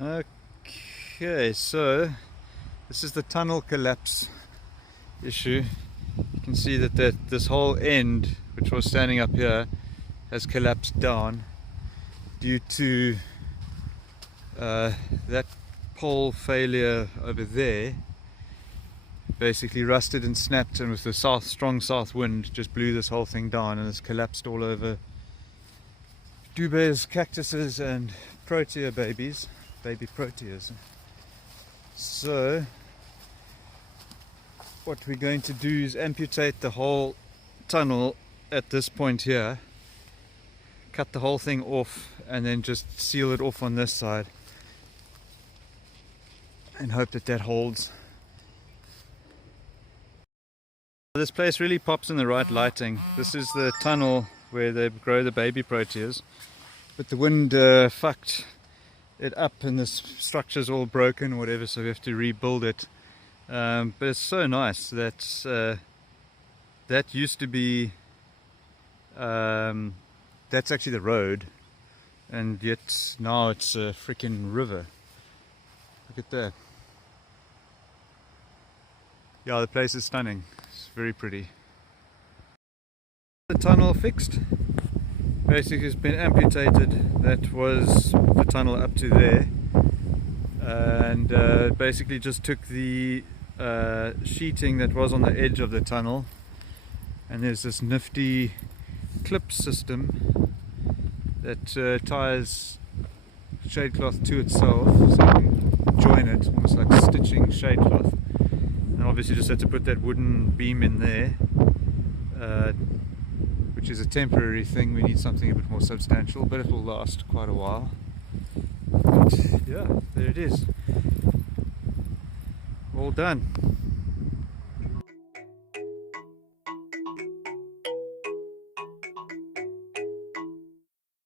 Okay, so this is the tunnel collapse issue. You can see that this whole end, which was standing up here, has collapsed down due to that pole failure over there. Basically rusted and snapped, and with the strong south wind just blew this whole thing down, and it's collapsed all over Dubai's cactuses and protea baby proteas. So what we're going to do is amputate the whole tunnel at this point here, cut the whole thing off, and then just seal it off on this side and hope that that holds. This place really pops in the right lighting. This is the tunnel where they grow the baby proteas, but the wind fucked it up and this structure's all broken or whatever, so we have to rebuild it. But it's so nice that that used to be that's actually the road, and yet now it's a freaking river. Look at that. Yeah, the place is stunning. It's very pretty. The tunnel fixed. Basically it's been amputated. That was the tunnel up to there, and basically just took the sheeting that was on the edge of the tunnel, and there's this nifty clip system that ties shade cloth to itself, so you can join it almost like stitching shade cloth. And obviously just had to put that wooden beam in there, which is a temporary thing. We need something a bit more substantial, but it will last quite a while. But yeah, there it is, all done.